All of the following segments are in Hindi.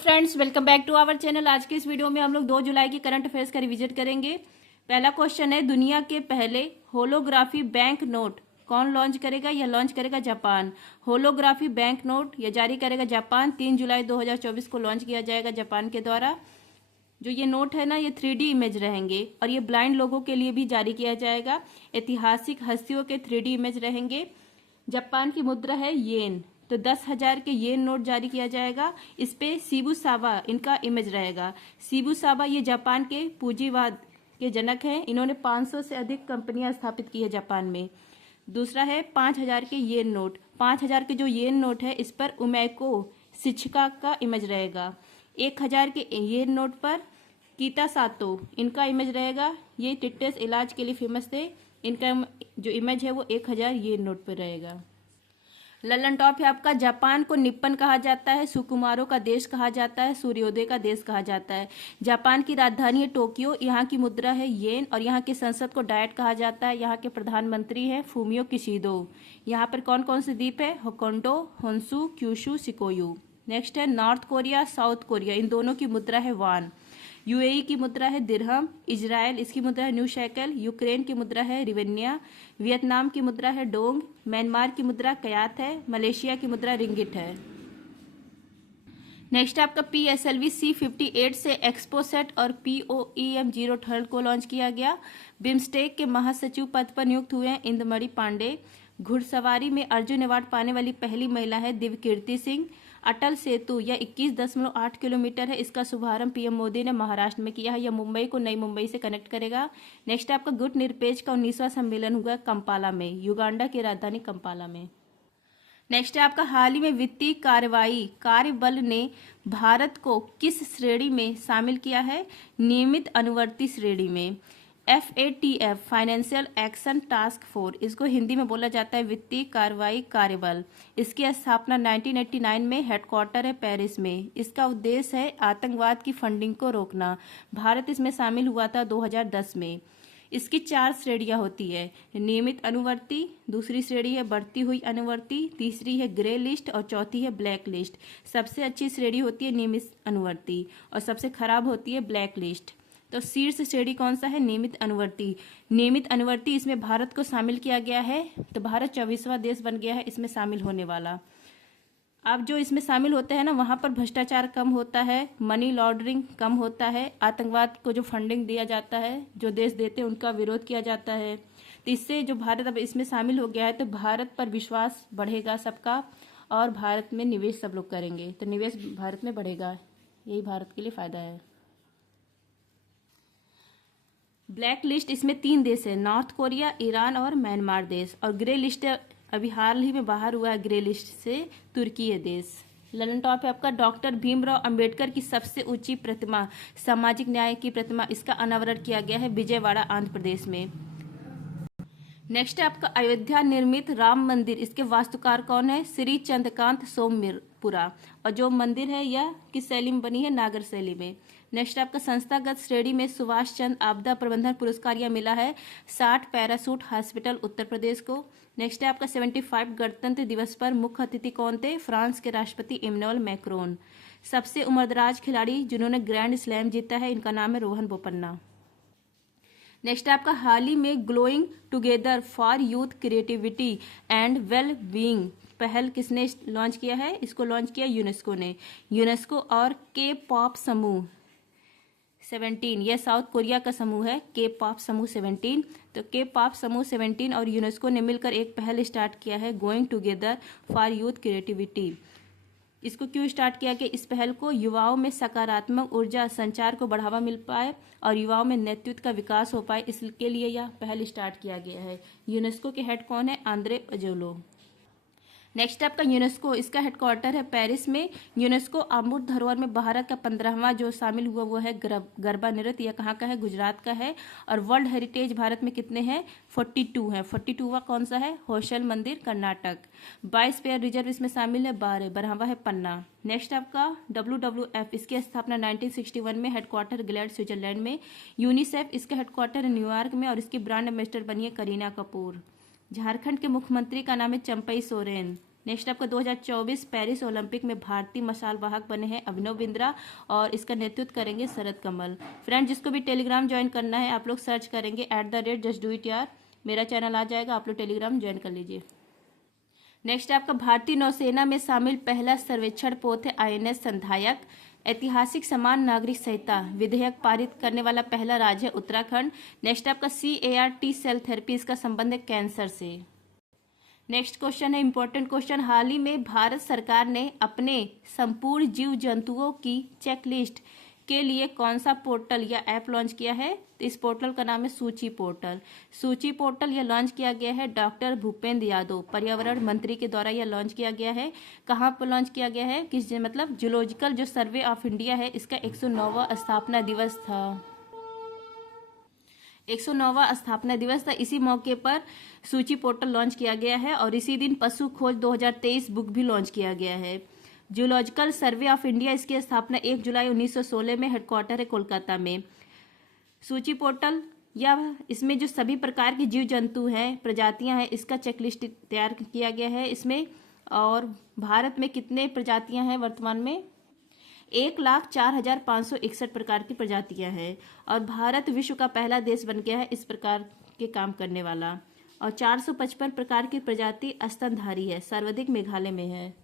Friends, welcome back to our channel. आज के इस वीडियो में हम लोग 2 जुलाई की करंट अफेयर्स का रिविजिट करेंगे। पहला क्वेश्चन है, दुनिया के पहले होलोग्राफी बैंक नोट कौन लॉन्च करेगा? यह लॉन्च करेगा जापान। होलोग्राफी बैंक नोट यह जारी करेगा जापान। 3 जुलाई 2024 को लॉन्च किया जाएगा जापान के द्वारा। जो ये नोट है ना, ये 3D इमेज रहेंगे और ये ब्लाइंड लोगों के लिए भी जारी किया जाएगा। ऐतिहासिक हस्तियों के 3D इमेज रहेंगे। जापान की मुद्रा है येन, तो 10,000 के येन नोट जारी किया जाएगा। इस पे शिबुसावा इनका इमेज रहेगा। शिबुसावा ये जापान के पूंजीवाद के जनक हैं। इन्होंने 500 से अधिक कंपनियां स्थापित की है जापान में। दूसरा है 5,000 के येन नोट। 5,000 के जो येन नोट है इस पर उमेको शिक्षिका का इमेज रहेगा। 1,000 के येन नोट पर कीता सातो इनका इमेज रहेगा। ये टिटनेस इलाज के लिए फेमस थे। इनका जो इमेज है वो 1,000 येन नोट पर रहेगा। ललन टॉप है आपका, जापान को निप्पन कहा जाता है, सुकुमारों का देश कहा जाता है, सूर्योदय का देश कहा जाता है। जापान की राजधानी है टोक्यो। यहाँ की मुद्रा है येन और यहाँ की संसद को डायट कहा जाता है। यहाँ के प्रधानमंत्री हैं फूमियो किशिदो। यहाँ पर कौन कौन से द्वीप है? होकोंडो, होन्सू, क्यूशू, सिकोयू। नेक्स्ट है नॉर्थ कोरिया, साउथ कोरिया, इन दोनों की मुद्रा है वान। यूएई की मुद्रा है दिरहम। इजराइल इसकी मुद्रा है न्यू शेकल। यूक्रेन की मुद्रा है रिवेन्या। वियतनाम की मुद्रा है डोंग। म्यांमार की मुद्रा कयात है। मलेशिया की मुद्रा रिंगिट है। नेक्स्ट आपका PSLV C58 से एक्सपोसेट और POEM03 को लॉन्च किया गया। बिम्स्टेक के महासचिव पद पर नियुक्त हुए हैं इंदमणि पांडे। घुड़सवारी में अर्जुन अवार्ड पाने वाली पहली महिला है दिव्यकीर्ति सिंह। अटल सेतु यह 21.8 किलोमीटर है। इसका शुभारंभ PM मोदी ने महाराष्ट्र में किया है। यह मुंबई को नई मुंबई से कनेक्ट करेगा। नेक्स्ट आपका गुट निरपेक्ष का 19वां सम्मेलन हुआ कंपाला में, युगांडा की राजधानी कंपाला में। नेक्स्ट है आपका, हाल ही में वित्तीय कार्रवाई कार्यबल ने भारत को किस श्रेणी में शामिल किया है? नियमित अनुवर्ती श्रेणी में। FATF financial action task force, इसको हिंदी में बोला जाता है वित्तीय कार्रवाई कार्यबल। इसकी स्थापना 1989 में, हेडक्वार्टर है पेरिस में। इसका उद्देश्य है आतंकवाद की फंडिंग को रोकना। भारत इसमें शामिल हुआ था 2010 में। इसकी 4 श्रेणियां होती है, नियमित अनुवर्ती, दूसरी श्रेणी है बढ़ती हुई अनुवर्ती, तीसरी है ग्रे लिस्ट और चौथी है ब्लैक लिस्ट। सबसे अच्छी श्रेणी होती है नियमित अनुवर्ती और सबसे खराब होती है ब्लैक लिस्ट। तो शीर्ष श्रेणी कौन सा है? नियमित अनुवर्ती। नियमित अनुवर्ती इसमें भारत को शामिल किया गया है, तो भारत 24वां देश बन गया है इसमें शामिल होने वाला। अब जो इसमें शामिल होते हैं ना, वहाँ पर भ्रष्टाचार कम होता है, मनी लॉन्ड्रिंग कम होता है, आतंकवाद को जो फंडिंग दिया जाता है, जो देश देते हैं उनका विरोध किया जाता है। तो इससे जो भारत अब इसमें शामिल हो गया है तो भारत पर विश्वास बढ़ेगा सबका और भारत में निवेश सब लोग करेंगे, तो निवेश भारत में बढ़ेगा। यही भारत के लिए फायदा है। ब्लैक लिस्ट इसमें 3 देश है, नॉर्थ कोरिया, ईरान और म्यांमार देश। और ग्रे लिस्ट अभी हाल ही में बाहर हुआ है ग्रे लिस्ट से, तुर्की है देश। ललन टॉप है आपका, डॉक्टर भीमराव अंबेडकर की सबसे ऊंची प्रतिमा, सामाजिक न्याय की प्रतिमा, इसका अनावरण किया गया है विजयवाड़ा आंध्र प्रदेश में। नेक्स्ट है आपका, अयोध्या निर्मित राम मंदिर, इसके वास्तुकार कौन है? श्री चंद्रकांत सोमपुरा। और जो मंदिर है यह किस शैली में बनी है? नागर शैली में। नेक्स्ट आपका, संस्थागत श्रेणी में सुभाष चंद्र आपदा प्रबंधन पुरस्कार यह मिला है 60 पैरासूट हॉस्पिटल उत्तर प्रदेश को। नेक्स्ट है आपका, 75 गणतंत्र दिवस पर मुख्य अतिथि कौन थे? फ्रांस के राष्ट्रपति इमैनुअल मैक्रोन। सबसे उम्रदराज खिलाड़ी जिन्होंने ग्रैंड स्लैम जीता है, इनका नाम है रोहन बोपन्ना। नेक्स्ट है आपका, हाल ही में glowing together for youth creativity and well being पहल किसने लॉन्च किया है? इसको लॉन्च किया यूनेस्को ने। यूनेस्को और के पॉप समूह 17, यह साउथ कोरिया का समूह है, के पॉप समूह 17। तो के पॉप समूह 17 और यूनेस्को ने मिलकर एक पहल स्टार्ट किया है, going together for youth creativity. इसको क्यों स्टार्ट किया कि इस पहल को युवाओं में सकारात्मक ऊर्जा संचार को बढ़ावा मिल पाए और युवाओं में नेतृत्व का विकास हो पाए, इसके लिए यह पहल स्टार्ट किया गया है। यूनेस्को के हेड कौन है? आंद्रे अजोलो। नेक्स्ट आपका, यूनेस्को, इसका हेडक्वार्टर है पेरिस में। यूनेस्को अमूर्त धरोहर में भारत का 15वां जो शामिल हुआ वो है गरबा नृत्य। यह कहाँ का है? गुजरात का है। और वर्ल्ड हेरिटेज भारत में कितने हैं? 42 है। 42वां कौन सा है? होयसल मंदिर, कर्नाटक। 22 पेयर रिजर्व इसमें शामिल है, 12वां है पन्ना। नेक्स्ट आपका, WWF, इसकी स्थापना 1961 में, हेडक्वार्टर ग्लैड स्विट्जरलैंड में। यूनिसेफ, इसका हेडक्वार्टर है न्यूयॉर्क में और इसकी ब्रांड एम्बेसडर बनी है करीना कपूर। झारखंड के मुख्यमंत्री का नाम है चंपई सोरेन। नेक्स्ट आपका 2024 पेरिस ओलंपिक में भारतीय मशाल वाहक बने हैं अभिनव बिंद्रा और इसका नेतृत्व करेंगे शरद कमल। फ्रेंड, जिसको भी टेलीग्राम ज्वाइन करना है आप लोग सर्च करेंगे @justdoityar, मेरा चैनल आ जाएगा, आप लोग टेलीग्राम ज्वाइन कर लीजिए। नेक्स्ट आपका भारतीय नौसेना में शामिल पहला सर्वेक्षण पोत है INS संधायक। ऐतिहासिक समान नागरिक संहिता विधेयक पारित करने वाला पहला राज्य है उत्तराखंड। नेक्स्ट आपका CAR-T सेल थेरेपी, इसका संबंध है कैंसर से। नेक्स्ट क्वेश्चन है इंपॉर्टेंट क्वेश्चन, हाल ही में भारत सरकार ने अपने संपूर्ण जीव जंतुओं की चेकलिस्ट के लिए कौन सा पोर्टल या ऐप लॉन्च किया है? तो इस पोर्टल का नाम है सूची पोर्टल। सूची पोर्टल यह लॉन्च किया गया है डॉक्टर भूपेंद्र यादव पर्यावरण मंत्री के द्वारा यह लॉन्च किया गया है। कहाँ पर लॉन्च किया गया है? किस मतलब जूलॉजिकल जो सर्वे ऑफ इंडिया है इसका 109वां स्थापना दिवस था। 109वां स्थापना दिवस था, इसी मौके पर सूची पोर्टल लॉन्च किया गया है और इसी दिन पशु खोज 2023 बुक भी लॉन्च किया गया है। जूलॉजिकल सर्वे ऑफ इंडिया, इसकी स्थापना 1 जुलाई 1916 में, हेडक्वार्टर है कोलकाता में। सूची पोर्टल या इसमें जो सभी प्रकार के जीव जंतु हैं, प्रजातियां हैं, इसका चेकलिस्ट तैयार किया गया है इसमें। और भारत में कितने प्रजातियां हैं वर्तमान में? 1,04,561 प्रकार की प्रजातियां हैं और भारत विश्व का पहला देश बन गया है इस प्रकार के काम करने वाला। और 455 प्रकार की प्रजाति स्तनधारी है, सर्वाधिक मेघालय में है।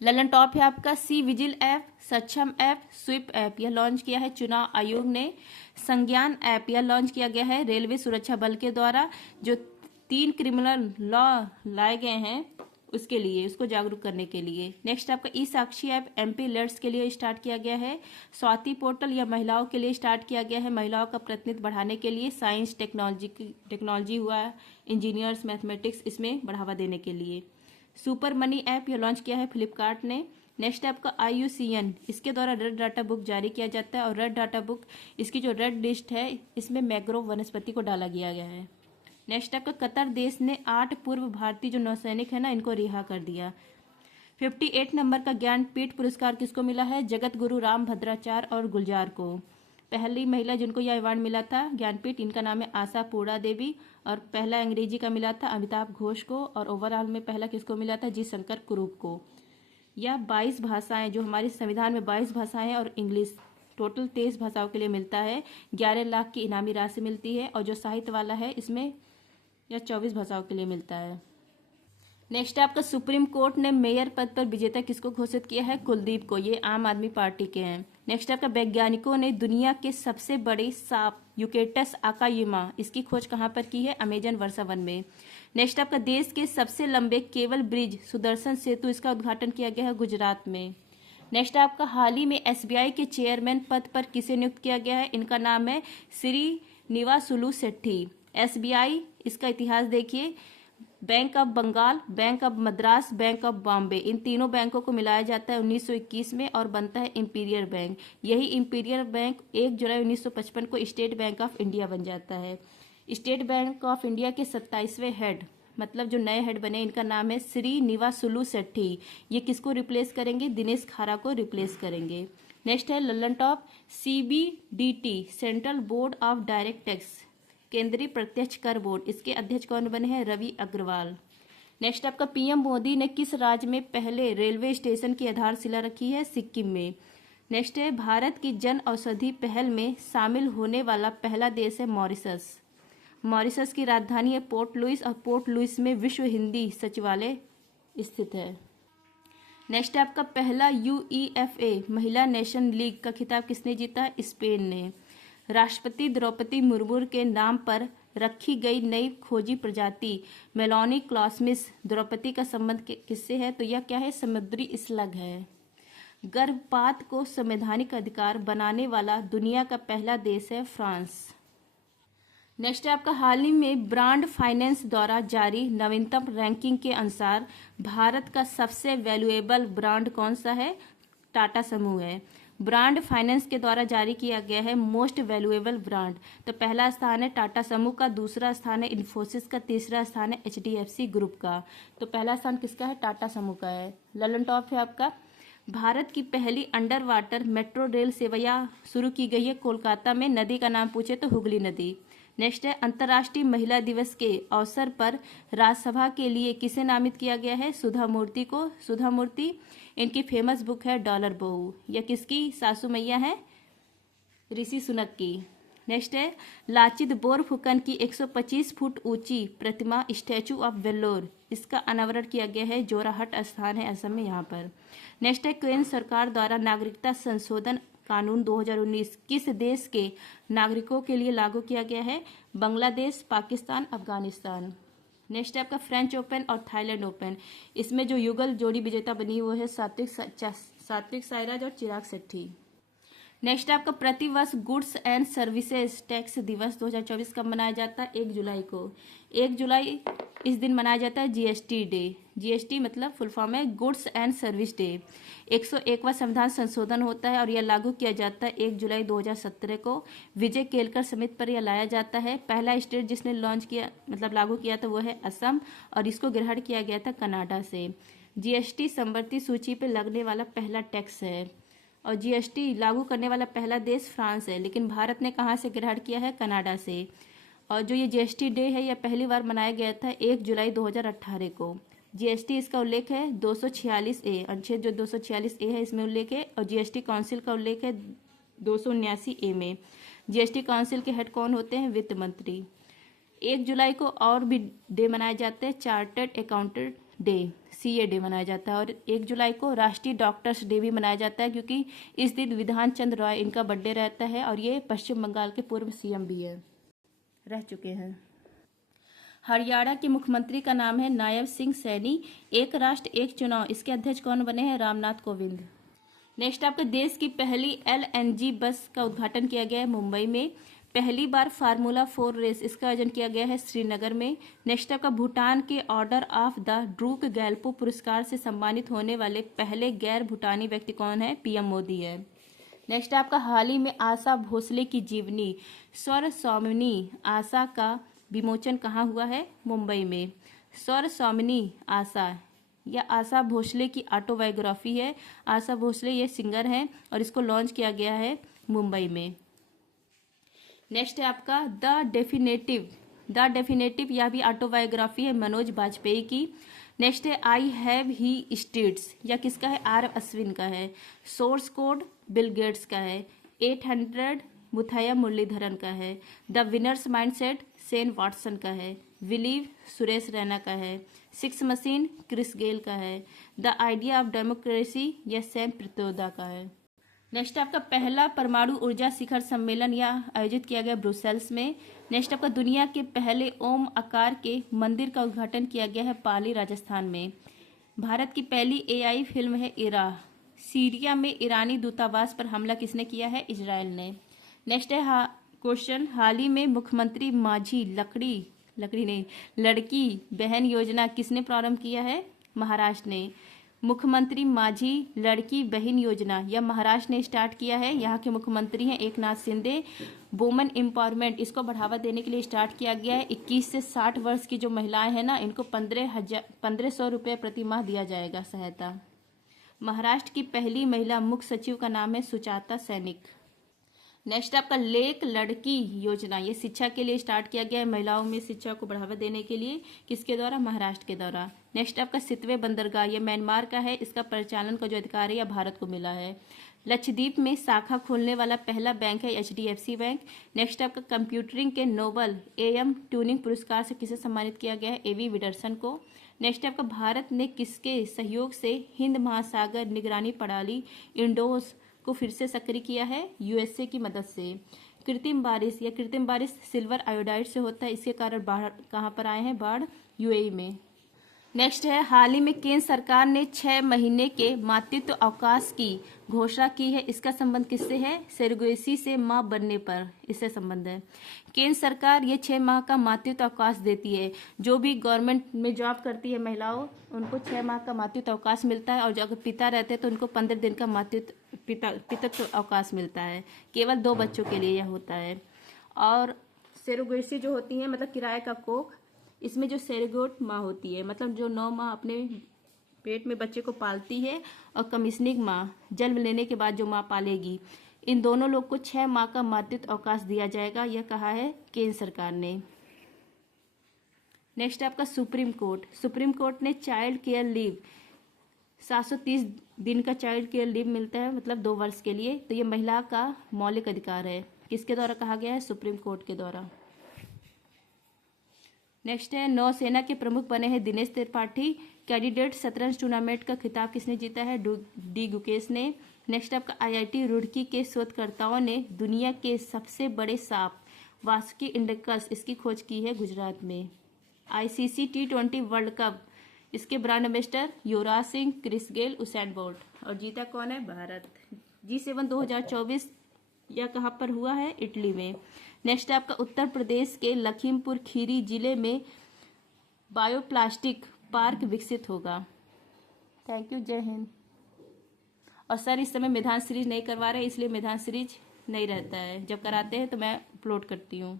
ललन टॉप है आपका सी विजिल ऐप, सक्षम ऐप, स्वीप ऐप यह लॉन्च किया है चुनाव आयोग ने। संज्ञान ऐप यह लॉन्च किया गया है रेलवे सुरक्षा बल के द्वारा। जो 3 क्रिमिनल लॉ लाए गए हैं उसके लिए, उसको जागरूक करने के लिए। नेक्स्ट आपका ई साक्षी ऐप MP लेट्स के लिए स्टार्ट किया गया है। स्वाति पोर्टल यह महिलाओं के लिए स्टार्ट किया गया है, महिलाओं का प्रतिनिधित्व बढ़ाने के लिए। साइंस टेक्नोलॉजी हुआ, इंजीनियर्स, मैथमेटिक्स, इसमें बढ़ावा देने के लिए। सुपर मनी ऐप यह लॉन्च किया है फ्लिपकार्ट ने। नेक्स्ट आपका IUCN, इसके द्वारा रेड डाटा बुक जारी किया जाता है और रेड डाटा बुक इसकी जो रेड लिस्ट है इसमें मैंग्रोव वनस्पति को डाला गया है। नेक्स्ट आपका कतर देश ने 8 पूर्व भारतीय जो नौसैनिक है ना इनको रिहा कर दिया। 58 नंबर का ज्ञानपीठ पुरस्कार किसको मिला है? जगत गुरु राम भद्राचार्य और गुलजार को। पहली महिला जिनको यह अवार्ड मिला था ज्ञानपीठ, इनका नाम है आशा पूर्णा देवी और पहला अंग्रेजी का मिला था अमिताभ घोष को और ओवरऑल में पहला किसको मिला था? जी शंकर कुरूप को। यह 22 भाषाएं, जो हमारे संविधान में 22 भाषाएं और इंग्लिश, टोटल 23 भाषाओं के लिए मिलता है। 11 लाख की इनामी राशि मिलती है और जो साहित्य वाला है इसमें यह 24 भाषाओं के लिए मिलता है। नेक्स्ट आपका सुप्रीम कोर्ट ने मेयर पद पर विजेता किसको घोषित किया है? कुलदीप को, ये आम आदमी पार्टी के हैं। नेक्स्ट आपका वैज्ञानिकों ने दुनिया के सबसे बड़े सांप यूकेटस आकायुमा, इसकी खोज कहाँ पर की है? अमेजन वर्षा वन में। नेक्स्ट आपका देश के सबसे लंबे केबल ब्रिज सुदर्शन सेतु, इसका उद्घाटन किया गया है गुजरात में। नेक्स्ट आपका हाल ही में SBI के चेयरमैन पद पर किसे नियुक्त किया गया है? इनका नाम है श्रीनिवासुलु शेट्टी। SBI, इसका इतिहास देखिए, bank of Bengal, bank of Madras, bank of Bombay, इन तीनों बैंकों को मिलाया जाता है 1921 में और बनता है इंपीरियल बैंक। यही इंपीरियल बैंक 1 जुलाई 1955 को स्टेट बैंक ऑफ इंडिया बन जाता है। स्टेट बैंक ऑफ इंडिया के 27वें हेड, मतलब जो नए हेड बने, इनका नाम है श्रीनिवासुलु शेट्टी। ये किसको रिप्लेस करेंगे? दिनेश खारा को रिप्लेस करेंगे। नेक्स्ट है Lalan top CBDT, central board of direct tax, केंद्रीय प्रत्यक्ष कर बोर्ड, इसके अध्यक्ष कौन बने हैं? रवि अग्रवाल। नेक्स्ट आपका PM मोदी ने किस राज्य में पहले रेलवे स्टेशन की आधारशिला रखी है? सिक्किम में। नेक्स्ट है भारत की जन औषधि पहल में शामिल होने वाला पहला देश है मॉरिशस। मॉरिशस की राजधानी है पोर्ट लुइस और पोर्ट लुइस में विश्व हिंदी सचिवालय स्थित है। नेक्स्ट आपका पहला UEFA महिला नेशन लीग का खिताब किसने जीता? स्पेन ने। राष्ट्रपति द्रौपदी मुर्मू के नाम पर रखी गई नई खोजी प्रजाति मेलोनी क्लॉस्मिस द्रौपदी का संबंध किससे है? तो यह क्या है? समुद्री स्लग है। गर्भपात को संवैधानिक अधिकार बनाने वाला दुनिया का पहला देश है फ्रांस। नेक्स्ट है आपका हाल ही में ब्रांड फाइनेंस द्वारा जारी नवीनतम रैंकिंग के अनुसार भारत का सबसे वैल्यूएबल ब्रांड कौन सा है? टाटा समूह है। ब्रांड फाइनेंस के द्वारा जारी किया गया है मोस्ट वैल्यूएबल ब्रांड। तो पहला स्थान है टाटा समूह का, दूसरा स्थान है इन्फोसिस का, तीसरा स्थान है HDFC ग्रुप का। तो पहला स्थान किसका है? टाटा समूह का है। ललन टॉप है आपका भारत की पहली अंडर वाटर मेट्रो रेल सेवा शुरू की गई है कोलकाता में। नदी का नाम पूछे तो हुगली नदी। नेक्स्ट है अंतर्राष्ट्रीय महिला दिवस के अवसर पर राज्यसभा के लिए किसे नामित किया गया है? सुधा मूर्ति को। सुधा मूर्ति, इनकी फेमस बुक है डॉलर बहू। यह किसकी सासू मैया है? ऋषि सुनक की। नेक्स्ट है लाचित बोरफुकन की 125 फुट ऊंची प्रतिमा स्टैचू ऑफ वेल्लोर, इसका अनावरण किया गया है, जोराहट स्थान है असम में यहाँ पर। नेक्स्ट है केंद्र सरकार द्वारा नागरिकता संशोधन कानून 2019 किस देश के नागरिकों के लिए लागू किया गया है? बांग्लादेश, पाकिस्तान, अफगानिस्तान। नेक्स्ट है आपका फ्रेंच ओपन और थाईलैंड ओपन, इसमें जो युगल जोड़ी विजेता बनी वो है सात्विक साईराज और चिराग शेट्टी। नेक्स्ट आपका प्रतिवर्ष गुड्स एंड सर्विसेज टैक्स दिवस 2024 कब मनाया जाता है? 1 जुलाई को। 1 जुलाई इस दिन मनाया जाता है जीएसटी डे। जीएसटी मतलब फुल फॉर्म है गुड्स एंड सर्विस डे। 101वां संविधान संशोधन होता है और यह लागू किया जाता है 1 जुलाई 2017 को। विजय केलकर समिति पर यह लाया जाता है। पहला स्टेट जिसने लॉन्च किया मतलब लागू किया था वो है असम और इसको ग्रहण किया गया था कनाडा से। जीएसटी संवर्ती सूची पर लगने वाला पहला टैक्स है और जीएसटी लागू करने वाला पहला देश फ्रांस है, लेकिन भारत ने कहाँ से ग्रहण किया है? कनाडा से। और जो ये जीएसटी डे है यह पहली बार मनाया गया था 1 जुलाई 2018 को। जीएसटी इसका उल्लेख है 246A, अनुच्छेद जो 246A है इसमें उल्लेख है, और जीएसटी काउंसिल का उल्लेख है 279A में। जीएसटी काउंसिल के हेड कौन होते हैं? वित्त मंत्री। 1 जुलाई को और भी डे मनाए जाते हैं, chartered accountant day, CA day मनाया जाता है। और 1 जुलाई को राष्ट्रीय डॉक्टर्स डे भी मनाया जाता है क्योंकि इस दिन विधान चंद्र रॉय इनका बर्थडे रहता है और ये पश्चिम बंगाल के पूर्व सीएम भी रह चुके हैं। हरियाणा के मुख्यमंत्री का नाम है नायब सिंह सैनी। एक राष्ट्र एक चुनाव, इसके अध्यक्ष कौन बने हैं? रामनाथ कोविंद। नेक्स्ट आपके देश की पहली LNG बस का उद्घाटन किया गया है मुंबई में। पहली बार फार्मूला 4 रेस, इसका आयोजन किया गया है श्रीनगर में। नेक्स्ट आपका भूटान के order of the Druk Gyalpo पुरस्कार से सम्मानित होने वाले पहले गैर भूटानी व्यक्ति कौन है? पीएम मोदी है। नेक्स्ट आपका हाल ही में आशा भोसले की जीवनी स्वर स्वामिनी आशा का विमोचन कहाँ हुआ है? मुंबई में। स्वर स्वामिनी आशा, यह आशा भोसले की ऑटोबायोग्राफी है। आशा भोसले ये सिंगर हैं और इसको लॉन्च किया गया है मुंबई में। नेक्स्ट है आपका द डेफिनेटिव, यह भी ऑटोबायोग्राफी है मनोज बाजपेयी की। नेक्स्ट है आई हैव ही स्टेट्स, यह किसका है? आर अश्विन का है। सोर्स कोड बिल गेट्स का है। 800 मुथैया मुरलीधरन का है। The winners mindset Sen Watson का है। बिलीव सुरेश रैना का है। 6 मशीन क्रिस गेल का है। द आइडिया ऑफ डेमोक्रेसी यह सैम पित्रोदा का है। नेक्स्ट आपका पहला परमाणु ऊर्जा शिखर सम्मेलन यह आयोजित किया गया ब्रुसेल्स में। नेक्स्ट आपका दुनिया के पहले ओम आकार के मंदिर का उद्घाटन किया गया है पाली राजस्थान में। भारत की पहली AI फिल्म है इरा। सीरिया में ईरानी दूतावास पर हमला किसने किया है? इजराइल ने। नेक्स्ट है क्वेश्चन, हाल ही में मुख्यमंत्री माझी लड़की बहन योजना किसने प्रारंभ किया है? महाराष्ट्र ने। मुख्यमंत्री माझी लड़की बहन योजना यह महाराष्ट्र ने स्टार्ट किया है। यहाँ के मुख्यमंत्री हैं एकनाथ शिंदे। वुमेन एम्पावरमेंट, इसको बढ़ावा देने के लिए स्टार्ट किया गया है। 21 से 60 वर्ष की जो महिलाएं हैं ना, इनको 1500 रुपये प्रति माह दिया जाएगा सहायता। महाराष्ट्र की पहली महिला मुख्य सचिव का नाम है सुचाता सैनिक। नेक्स्ट आपका लेक लड़की योजना, ये शिक्षा के लिए स्टार्ट किया गया है, महिलाओं में शिक्षा को बढ़ावा देने के लिए। किसके द्वारा? महाराष्ट्र के द्वारा। नेक्स्ट आपका सितवे बंदरगाह, ये म्यांमार का है, इसका परिचालन का जो अधिकार है यह भारत को मिला है। लक्षद्वीप में शाखा खोलने वाला पहला बैंक है HDFC बैंक। नेक्स्ट आपका कंप्यूटरिंग के नोबल AM ट्यूनिंग पुरस्कार से किसे सम्मानित किया गया है? AV विडरसन को। नेक्स्ट आपका भारत ने किसके सहयोग से हिंद महासागर निगरानी प्रणाली इंडोस को फिर से सक्रिय किया है? USA की मदद से। कृत्रिम बारिश, यह कृत्रिम बारिश सिल्वर आयोडाइड से होता है, इसके कारण बाढ़ कहाँ पर आए हैं? बाढ़ UAE में। नेक्स्ट है हाल ही में केंद्र सरकार ने 6 महीने के मातृत्व अवकाश की घोषणा की है। इसका संबंध किससे है? सेरोगेसी से मां बनने पर इससे संबंध है। केंद्र सरकार ये 6 माह का मातृत्व अवकाश देती है। जो भी गवर्नमेंट में जॉब करती है महिलाओं, उनको 6 माह का मातृत्व अवकाश मिलता है, और जो अगर पिता रहते हैं तो उनको 15 दिन का पितृत्व अवकाश मिलता है। केवल 2 बच्चों के लिए यह होता है। और सेरोगेसी जो होती है मतलब किराए का कोख, इसमें जो सेरोगेट माँ होती है मतलब जो 9 माह अपने पेट में बच्चे को पालती है, और कमीशनिंग माँ जन्म लेने के बाद जो माँ पालेगी, इन दोनों लोग को 6 माह का मातृत्व अवकाश दिया जाएगा, यह कहा है केंद्र सरकार ने। नेक्स्ट है आपका सुप्रीम कोर्ट। सुप्रीम कोर्ट ने चाइल्ड केयर लीव 730 दिन का चाइल्ड केयर लीव मिलता है, मतलब 2 वर्ष के लिए, तो ये महिला का मौलिक अधिकार है। किसके द्वारा कहा गया है? सुप्रीम कोर्ट के द्वारा। नेक्स्ट है नौसेना के प्रमुख बने हैं दिनेश त्रिपाठी। कैंडिडेट शतरंज टूर्नामेंट का खिताब किसने जीता है? डी गुकेश ने। नेक्स्ट आपका आईआईटी रुड़की के शोधकर्ताओं ने दुनिया के सबसे बड़े सांप वासुकी इंडिकस इसकी खोज की है गुजरात में। आईसीसी T20 वर्ल्ड कप इसके brand ambassador Yuvraj Singh, Chris Gayle, Usain Bolt. और जीता कौन है? भारत। G7 2024 यह कहाँ पर हुआ है? इटली में। नेक्स्ट आपका उत्तर प्रदेश के लखीमपुर खीरी जिले में बायोप्लास्टिक पार्क विकसित होगा। थैंक यू, जय हिंद। और सर इस समय मैदान सीरीज नहीं करवा रहे, इसलिए मैदान सीरीज नहीं रहता है, जब कराते हैं तो मैं अपलोड करती हूँ।